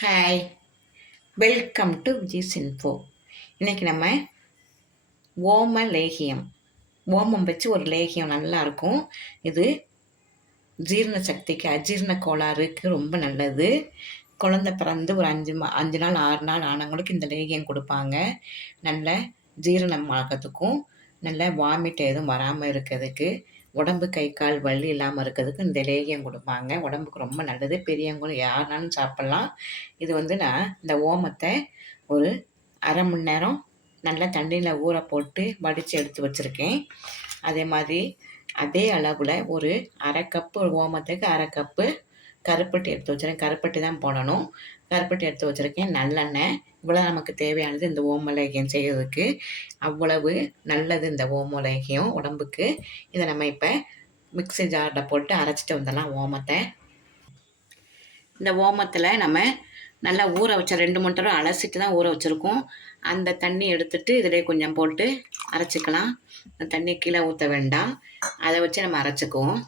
Hi welcome to Vijay Cinfo இன்றைக்கி நம்ம ஓம லேகியம். ஓமம் வச்சு ஒரு லேகியம் நல்லாயிருக்கும் இது ஜீரண சக்திக்கு அஜீரண கோளாறுக்கு ரொம்ப நல்லது. குழந்த பிறந்து ஒரு அஞ்சு மா அஞ்சு நாள் ஆறு நாள் ஆனவங்களுக்கு இந்த லேகியம் கொடுப்பாங்க. நல்ல ஜீரணம் ஆகிறதுக்கும் நல்ல வாமிட் எதுவும் வராமல் இருக்கிறதுக்கு உடம்பு கை கால் வலி இல்லாமல் இருக்கிறதுக்கு இந்த லேகியம் கொடுப்பாங்க. உடம்புக்கு ரொம்ப நல்லது. பெரியவங்களும் யாருனாலும் சாப்பிட்லாம். இது வந்து நான் இந்த ஓமத்தை ஒரு அரை மணி நேரம் நல்லா தண்ணியில் ஊற போட்டு வடித்து எடுத்து வச்சுருக்கேன். அதே மாதிரி அதே அளவில் ஒரு அரை கப்பு ஓமத்துக்கு அரை கப்பு கருப்பட்டி எடுத்து வச்சுருக்கேன். கருப்பட்டி தான் போடணும். கருப்பட்டி எடுத்து வச்சுருக்கேன். நல்லெண்ணெய். இவ்வளோ நமக்கு தேவையானது இந்த ஓமலேகியம் செய்கிறதுக்கு அவ்வளவு நல்லது இந்த ஓமலேகியம் உடம்புக்கு. இதை நம்ம இப்போ மிக்ஸி ஜாரில் போட்டு அரைச்சிட்டு வந்துடலாம் ஓமத்தை. இந்த ஓமத்தில் நம்ம நல்லா ஊற வச்ச ரெண்டு மூணு தடவை அலசிட்டு தான் ஊற வச்சுருக்கோம். அந்த தண்ணி எடுத்துட்டு இதிலே கொஞ்சம் போட்டு அரைச்சிக்கலாம். அந்த தண்ணி கீழே ஊற்ற வேண்டாம். அதை வச்சு நம்ம அரைச்சிக்குவோம்.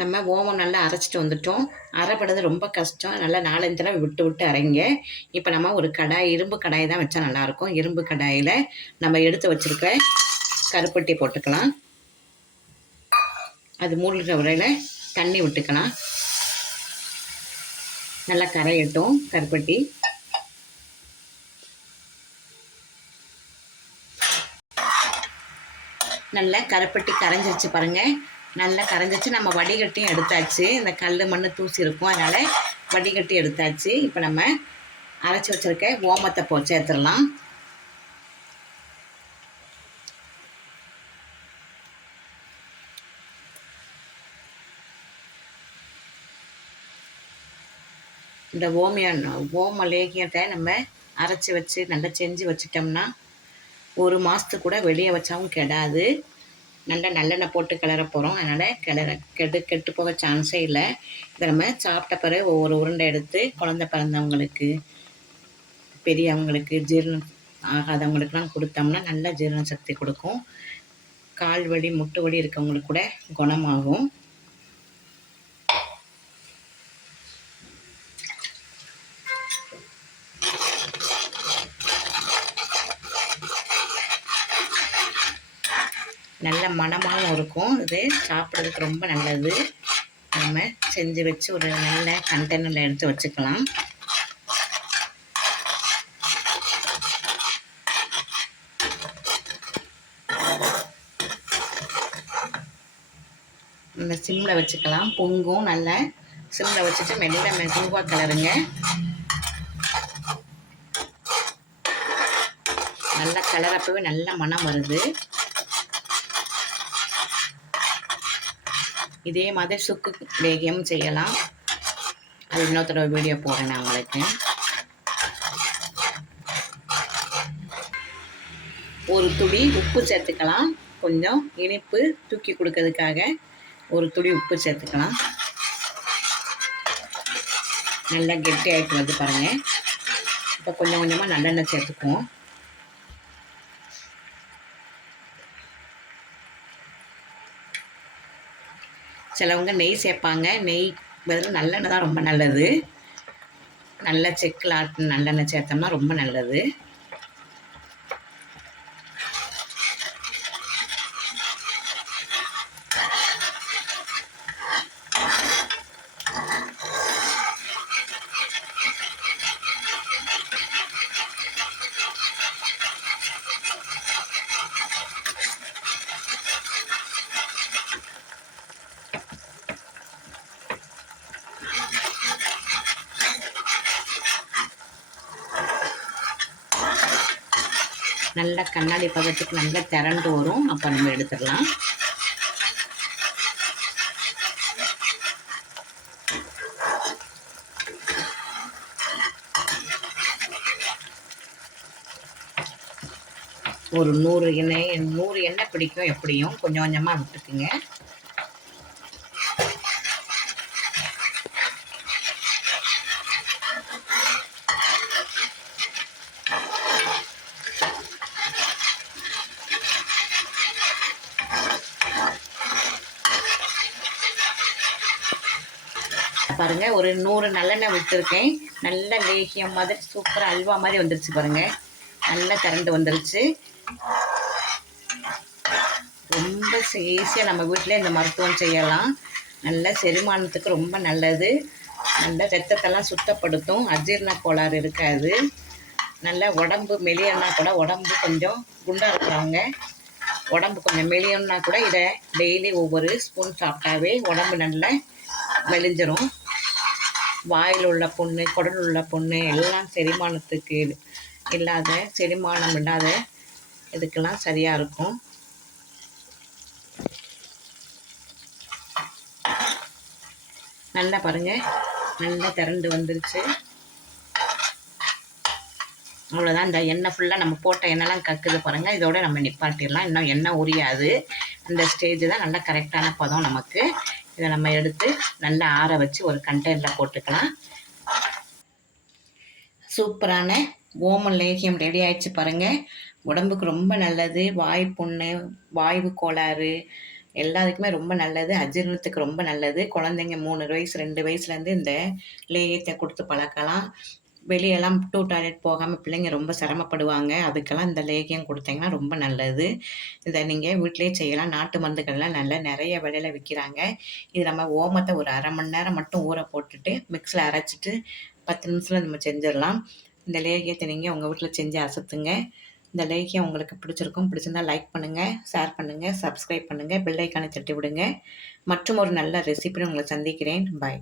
நம்ம ஓமம் நல்லா அரைச்சிட்டு வந்துட்டோம். அரைப்படுறது ரொம்ப கஷ்டம். நல்லா நாலஞ்சு தடவை விட்டு விட்டு அரைங்க. இப்போ நம்ம ஒரு கடாய் இரும்பு கடாய் தான் வச்சா நல்லாயிருக்கும். இரும்பு கடாயில் நம்ம எடுத்து வச்சுருக்க கருப்பட்டி போட்டுக்கலாம். அது மூழ்கிற உரையில் தண்ணி விட்டுக்கலாம். நல்லா கரையட்டும் கருப்பட்டி. நல்லா கருப்பட்டி கரைஞ்சிருச்சு பாருங்கள் நல்லா கரைஞ்சிச்சு. நம்ம வடிகட்டியும் எடுத்தாச்சு. இந்த கல் மண் தூசி இருக்கும். அதனால் வடிகட்டி எடுத்தாச்சு. இப்போ நம்ம அரைச்சி வச்சுருக்க ஓமத்தை போ சேர்த்துடலாம். இந்த ஓமியம் ஓம லேகியத்தை நம்ம அரைச்சி வச்சு நல்லா செஞ்சு வச்சுட்டோம்னா ஒரு மாதத்துக்கு கூட வெளியே வச்சாவும் கெடாது. நல்லா நல்லெண்ணெய் போட்டு கிளற போகிறோம் அதனால் கிளற கெட்டு கெட்டு போக சான்ஸே இல்லை. இதை நம்ம சாப்பிட்ட பிறகு ஒவ்வொரு உருண்டை எடுத்து குழந்த பிறந்தவங்களுக்கு பெரியவங்களுக்கு ஜீரணம் ஆகாதவங்களுக்குலாம் கொடுத்தோம்னா நல்ல ஜீரண சக்தி கொடுக்கும். கால் வலி முட்டு வலி இருக்கவங்களுக்கு கூட குணமாகும். நல்ல மனமாகவும் இருக்கும். இது சாப்பிட்றதுக்கு ரொம்ப நல்லது. நம்ம செஞ்சு வச்சு ஒரு நல்ல கண்டெய்னரில் எடுத்து வச்சுக்கலாம். இந்த சிம்மில் வச்சுக்கலாம். பொங்கும் நல்ல சிம்மில் வச்சுட்டு மெல்ல மெதுவாக கிளறுங்க. நல்லா கலரப்பவே நல்ல மனம் வருது. இதே மாதிரி சுக்கு லேகியம் செய்யலாம். அது இன்னொருத்தர வீடியோ போடுறேன் நான் உங்களுக்கு. ஒரு துளி உப்பு சேர்த்துக்கலாம். கொஞ்சம் இனிப்பு தூக்கி கொடுக்கறதுக்காக ஒரு துளி உப்பு சேர்த்துக்கலாம். நல்லா கெட்டி ஆகிட்டு வந்து பாருங்கள் இப்போ கொஞ்சம் கொஞ்சமாக நல்லெண்ணெய் சேர்த்துக்குவோம். சிலவங்க நெய் சேர்ப்பாங்க. நெய் பதில் நல்லெண்ணெய் தான் ரொம்ப நல்லது. நல்ல செக்கில் ஆட்டின நல்லெண்ணெய் சேர்த்தோம்னா ரொம்ப நல்லது. நல்லா கண்ணாடி பதத்துக்கு நல்லா திரண்டு வரும். அப்போ நம்ம எடுத்துடலாம். ஒரு நூறு எண்ணெய் நூறு எண்ணெய் பிடிக்கும் எப்படியும். கொஞ்சம் கொஞ்சமாக விட்டுக்குங்க. பாருங்கள் ஒரு நூறு நல்லெண்ணெய் விட்டுருக்கேன். நல்ல லேகியம் மாதிரி சூப்பராக அல்வா மாதிரி வந்துருச்சு பாருங்கள் நல்லா திரண்டு வந்துருச்சு. ரொம்ப ஈஸியாக நம்ம வீட்டிலே இந்த மருத்துவம் செய்யலாம். நல்ல செரிமானத்துக்கு ரொம்ப நல்லது. நல்ல ரத்தத்தெல்லாம் சுத்தப்படுத்தும். அஜீரண கோளாறு இருக்காது. நல்ல உடம்பு மெலியன்னா கூட உடம்பு கொஞ்சம் குண்டாக இருக்கிறவங்க உடம்பு கொஞ்சம் மெலியன்னா கூட இதை டெய்லி ஒவ்வொரு ஸ்பூன் சாப்பிட்டாவே உடம்பு நல்லா மெலிஞ்சிரும். வாயில் உள்ள புண்ணு குடல் உள்ள புண்ணு எல்லாம் செரிமானத்துக்கு இல்லாத செரிமானம் இல்லாத இதுக்கெல்லாம் சரியாக இருக்கும். நல்லா பாருங்கள் நல்லா திரண்டு வந்துருச்சு. அவ்வளோதான் இந்த எண்ணெய் ஃபுல்லாக நம்ம போட்ட எண்ணெய்லாம் கக்குது பாருங்கள் இதோட நம்ம நிப்பாட்டிடலாம். இன்னும் எண்ணெய் உரியாது. அந்த ஸ்டேஜ் தான் நல்லா கரெக்டான பதம் நமக்கு. இதை நம்ம எடுத்து நல்லா ஆற வச்சு ஒரு கண்டெய்னரில் போட்டுக்கலாம். சூப்பரான ஓமன் லேகியம் ரெடி ஆயிடுச்சு பாருங்கள் உடம்புக்கு ரொம்ப நல்லது. வாய் புண்ணு வாய்வு கோளாறு எல்லாத்துக்குமே ரொம்ப நல்லது. அஜீரணத்துக்கு ரொம்ப நல்லது. குழந்தைங்க மூணு வயசு ரெண்டு வயசுலேருந்து இந்த லேகியத்தை கொடுத்து பழக்கலாம். வெளியெல்லாம் டூ டாய்லெட் போகாமல் பிள்ளைங்க ரொம்ப சிரமப்படுவாங்க. அதுக்கெல்லாம் இந்த லேகியம் கொடுத்தீங்கன்னா ரொம்ப நல்லது. இதை நீங்கள் வீட்டிலே செய்யலாம். நாட்டு மருந்துகள்லாம் நல்லா நிறைய விலையில் விற்கிறாங்க. இது நம்ம ஓமத்தை ஒரு அரை மணி நேரம் மட்டும் ஊற போட்டுட்டு மிக்ஸில் அரைச்சிட்டு பத்து நிமிஷத்தில் நம்ம செஞ்சிடலாம். இந்த லேகியத்தை நீங்கள் உங்கள் வீட்டில் செஞ்சு அசத்துங்க. இந்த லேகியம் உங்களுக்கு பிடிச்சிருக்கும். பிடிச்சிருந்தால் லைக் பண்ணுங்கள் ஷேர் பண்ணுங்கள் சப்ஸ்கிரைப் பண்ணுங்கள் பெல்லைக்கானை தட்டி விடுங்க. மற்றும் ஒரு நல்ல ரெசிபின்னு உங்களை சந்திக்கிறேன். பாய்